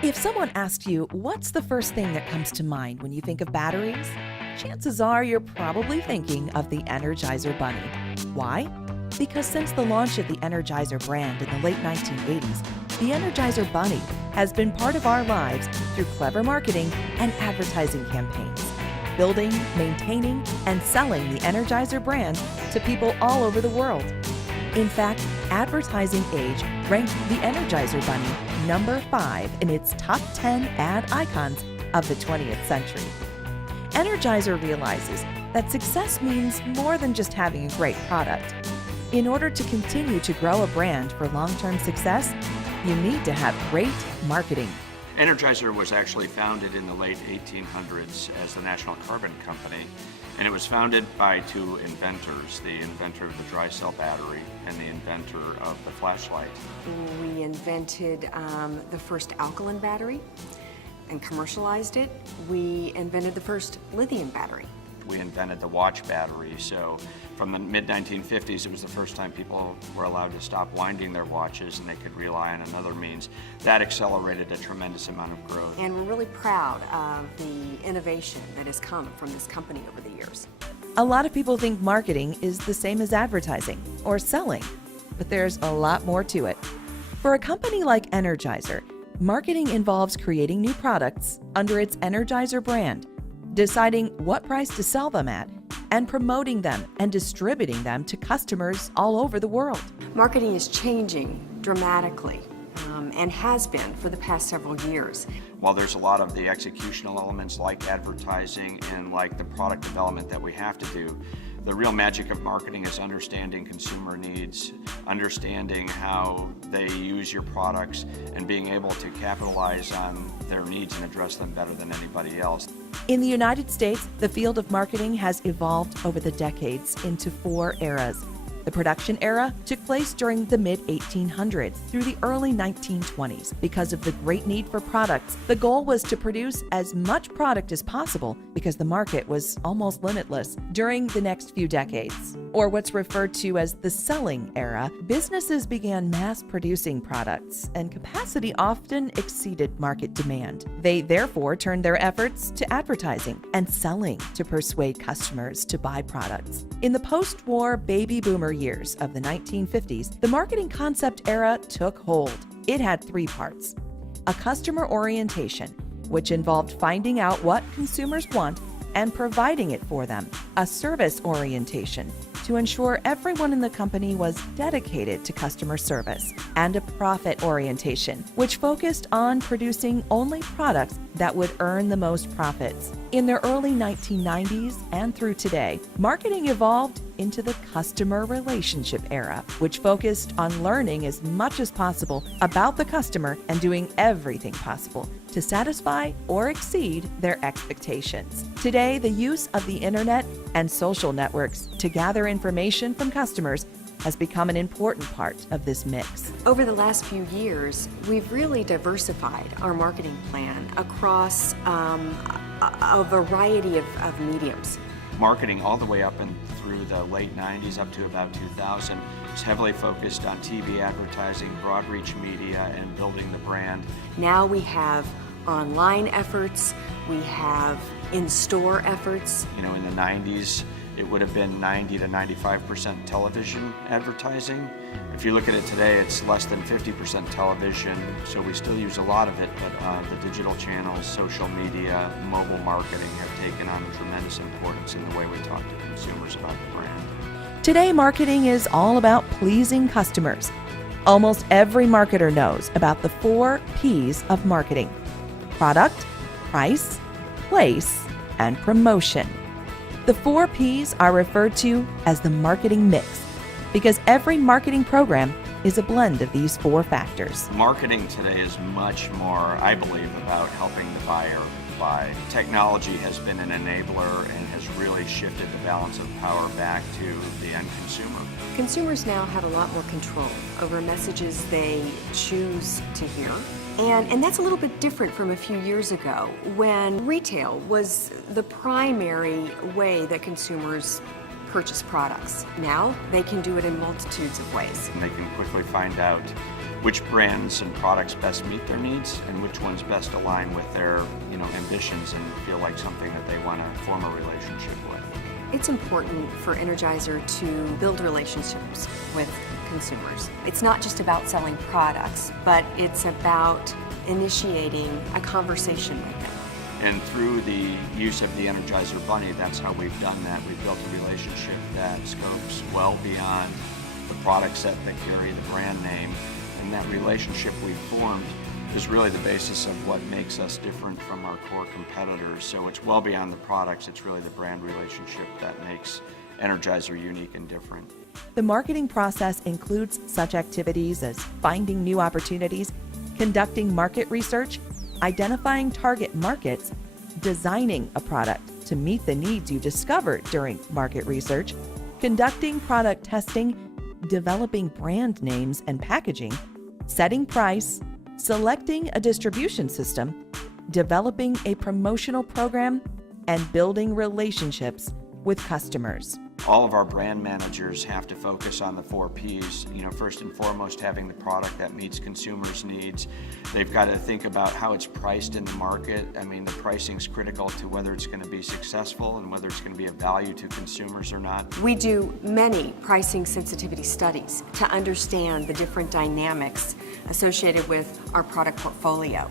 If someone asks you what's the first thing that comes to mind when you think of batteries, chances are you're probably thinking of the Energizer Bunny. Why? Because since the launch of the Energizer brand in the late 1980s, the Energizer Bunny has been part of our lives through clever marketing and advertising campaigns, building, maintaining, and selling the Energizer brand to people all over the world. In fact, Advertising Age ranked the Energizer Bunny number 5 in its top 10 ad icons of the 20th century. Energizer realizes that success means more than just having a great product. In order to continue to grow a brand for long-term success, you need to have great marketing. Energizer was actually founded in the late 1800s as the National Carbon Company, and it was founded by two inventors, the inventor of the dry cell battery and the inventor of the flashlight. We invented the first alkaline battery and commercialized it. We invented the first lithium battery. We invented the watch battery, so from the mid-1950s, it was the first time people were allowed to stop winding their watches and they could rely on another means. That accelerated a tremendous amount of growth. And we're really proud of the innovation that has come from this company over the years. A lot of people think marketing is the same as advertising or selling, but there's a lot more to it. For a company like Energizer, marketing involves creating new products under its Energizer brand, deciding what price to sell them at, and promoting them and distributing them to customers all over the world. Marketing is changing dramatically and has been for the past several years. While there's a lot of the executional elements like advertising and like the product development that we have to do, the real magic of marketing is understanding consumer needs, understanding how they use your products, and being able to capitalize on their needs and address them better than anybody else. In the United States, the field of marketing has evolved over the decades into 4 eras. The production era took place during the mid-1800s through the early 1920s. Because of the great need for products, the goal was to produce as much product as possible because the market was almost limitless. During the next few decades, or what's referred to as the selling era, businesses began mass-producing products, and capacity often exceeded market demand. They therefore turned their efforts to advertising and selling to persuade customers to buy products. In the post-war baby boomer years of the 1950s, the marketing concept era took hold. It had 3 parts: a customer orientation, which involved finding out what consumers want and providing it for them; a service orientation, to ensure everyone in the company was dedicated to customer service; and a profit orientation, which focused on producing only products that would earn the most profits. In the early 1990s and through today, marketing evolved into the customer relationship era, which focused on learning as much as possible about the customer and doing everything possible to satisfy or exceed their expectations. Today, the use of the internet and social networks to gather information from customers has become an important part of this mix. Over the last few years, we've really diversified our marketing plan across a variety of mediums. Marketing all the way up and through the late 90s up to about 2000 was heavily focused on TV advertising, broad reach media, and building the brand. Now we have online efforts, we have in-store efforts. You know, in the 90s, it would have been 90 to 95% television advertising. If you look at it today, it's less than 50% television, so we still use a lot of it, but the digital channels, social media, mobile marketing have taken on tremendous importance in the way we talk to consumers about the brand. Today, marketing is all about pleasing customers. Almost every marketer knows about the 4 P's of marketing: product, price, place, and promotion. The 4 P's are referred to as the marketing mix because every marketing program is a blend of these 4 factors. Marketing today is much more, I believe, about helping the buyer buy. Technology has been an enabler and has really shifted the balance of power back to the end consumer. Consumers now have a lot more control over messages they choose to hear. And that's a little bit different from a few years ago when retail was the primary way that consumers purchase products. Now they can do it in multitudes of ways. And they can quickly find out which brands and products best meet their needs and which ones best align with their ambitions and feel like something that they want to form a relationship with. It's important for Energizer to build relationships with consumers. It's not just about selling products, but it's about initiating a conversation with them. And through the use of the Energizer Bunny, that's how we've done that. We've built a relationship that scopes well beyond the product set that carry the brand name. And that relationship we've formed is really the basis of what makes us different from our core competitors. So it's well beyond the products, it's really the brand relationship that makes Energizer unique and different. The marketing process includes such activities as finding new opportunities, conducting market research, identifying target markets, designing a product to meet the needs you discovered during market research, conducting product testing, developing brand names and packaging, setting price, selecting a distribution system, developing a promotional program, and building relationships with customers. All of our brand managers have to focus on the 4 Ps. First and foremost, having the product that meets consumers' needs. They've got to think about how it's priced in the market. The pricing's critical to whether it's going to be successful and whether it's going to be of value to consumers or not. We do many pricing sensitivity studies to understand the different dynamics associated with our product portfolio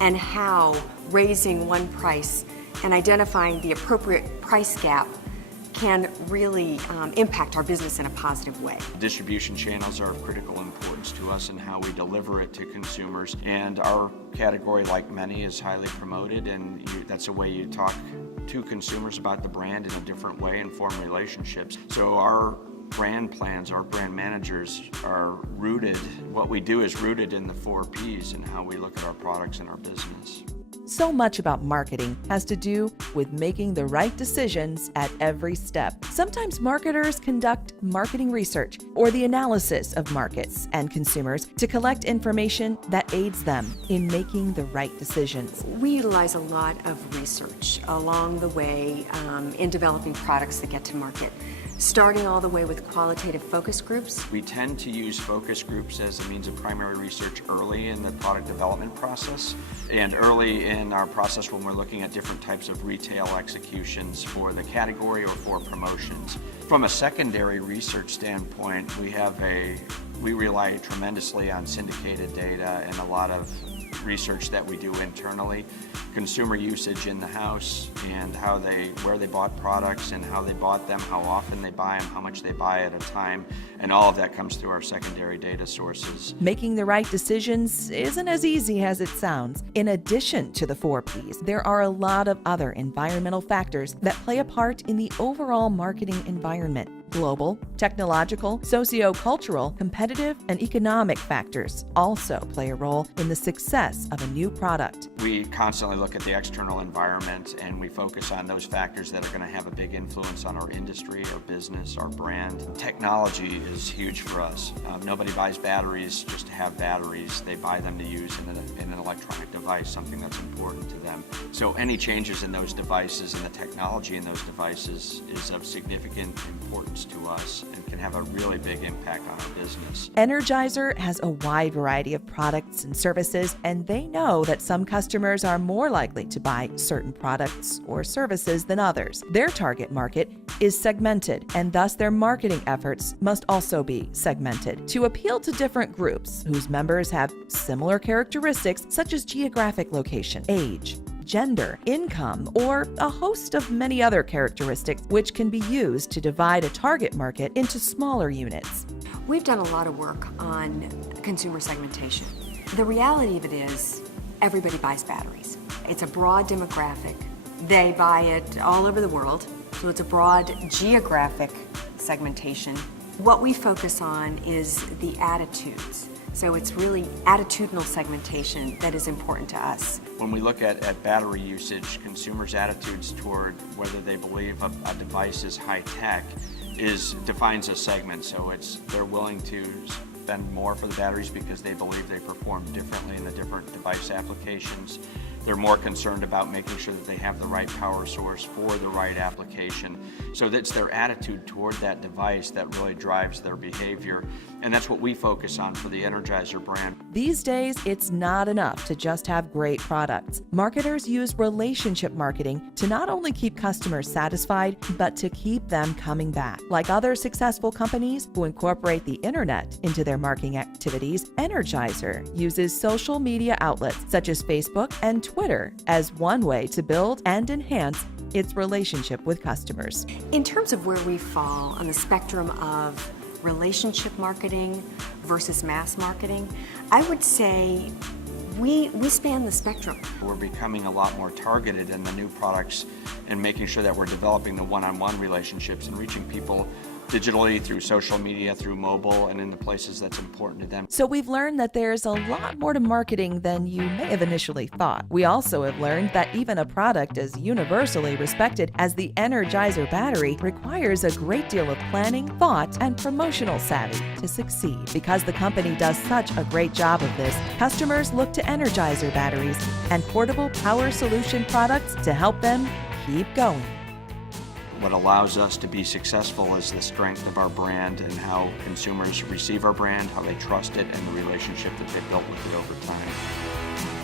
and how raising one price and identifying the appropriate price gap can really impact our business in a positive way. Distribution channels are of critical importance to us in how we deliver it to consumers, and our category, like many, is highly promoted, and that's a way you talk to consumers about the brand in a different way and form relationships. So our brand plans, our brand managers are rooted, what we do is rooted in the 4 Ps and how we look at our products and our business. So much about marketing has to do with making the right decisions at every step. Sometimes marketers conduct marketing research or the analysis of markets and consumers to collect information that aids them in making the right decisions. We utilize a lot of research along the way in developing products that get to market, starting all the way with qualitative focus groups. We tend to use focus groups as a means of primary research early in the product development process and early in our process when we're looking at different types of retail executions for the category or for promotions. From a secondary research standpoint, we rely tremendously on syndicated data and a lot of research that we do internally, consumer usage in the house and where they bought products and how they bought them, how often they buy them, how much they buy at a time, and all of that comes through our secondary data sources. Making the right decisions isn't as easy as it sounds. In addition to the 4 Ps, there are a lot of other environmental factors that play a part in the overall marketing environment. Global, technological, socio-cultural, competitive, and economic factors also play a role in the success of a new product. We constantly look at the external environment and we focus on those factors that are going to have a big influence on our industry, our business, our brand. Technology is huge for us. Nobody buys batteries just to have batteries. They buy them to use in an electronic device, something that's important to them. So any changes in those devices and the technology in those devices is of significant importance to us and can have a really big impact on our business. Energizer has a wide variety of products and services, and they know that some customers are more likely to buy certain products or services than others. Their target market is segmented, and thus their marketing efforts must also be segmented to appeal to different groups whose members have similar characteristics such as geographic location, age, gender, income, or a host of many other characteristics which can be used to divide a target market into smaller units. We've done a lot of work on consumer segmentation. The reality of it is everybody buys batteries. It's a broad demographic. They buy it all over the world, so it's a broad geographic segmentation. What we focus on is the attitudes. So it's really attitudinal segmentation that is important to us. When we look at battery usage, consumers' attitudes toward whether they believe a device is high-tech defines a segment. So they're willing to spend more for the batteries because they believe they perform differently in the different device applications. They're more concerned about making sure that they have the right power source for the right application. So that's their attitude toward that device that really drives their behavior. And that's what we focus on for the Energizer brand. These days, it's not enough to just have great products. Marketers use relationship marketing to not only keep customers satisfied, but to keep them coming back. Like other successful companies who incorporate the internet into their marketing activities, Energizer uses social media outlets such as Facebook and Twitter as one way to build and enhance its relationship with customers. In terms of where we fall on the spectrum of relationship marketing versus mass marketing, I would say we span the spectrum. We're becoming a lot more targeted in the new products and making sure that we're developing the one-on-one relationships and reaching people digitally, through social media, through mobile, and in the places that's important to them. So we've learned that there's a lot more to marketing than you may have initially thought. We also have learned that even a product as universally respected as the Energizer battery requires a great deal of planning, thought, and promotional savvy to succeed. Because the company does such a great job of this, customers look to Energizer batteries and portable power solution products to help them keep going. What allows us to be successful is the strength of our brand and how consumers receive our brand, how they trust it, and the relationship that they've built with it over time.